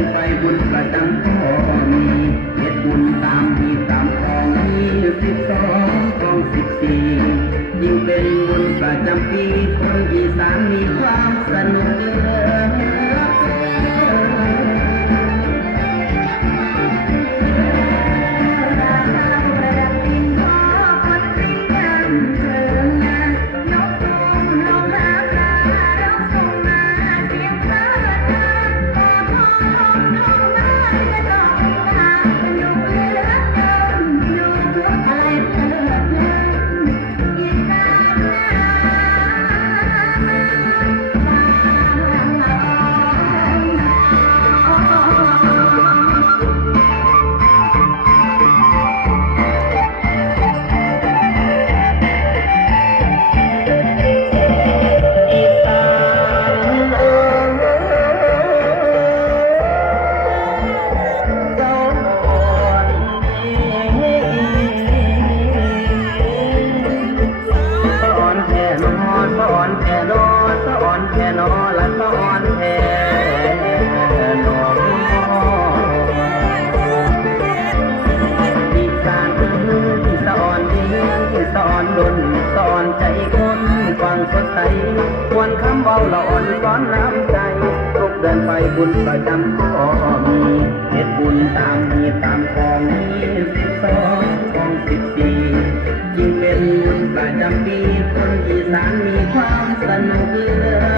นไปบุญประจำก็มีเฮ็ดบุญตามที่ตามของมี12ของ14ยิ่งเป็นบุญประจำปีคนอีสานมีความสนุกวันคำเบาละอ่อนก้อนน้ำใจทุกเดินไปบุญประจำก็มีเหตุบุญตามมีตามของมี12ของ14ยิ่งเป็นบุญประจำปีคนอีสานมีความสนุกเหลือ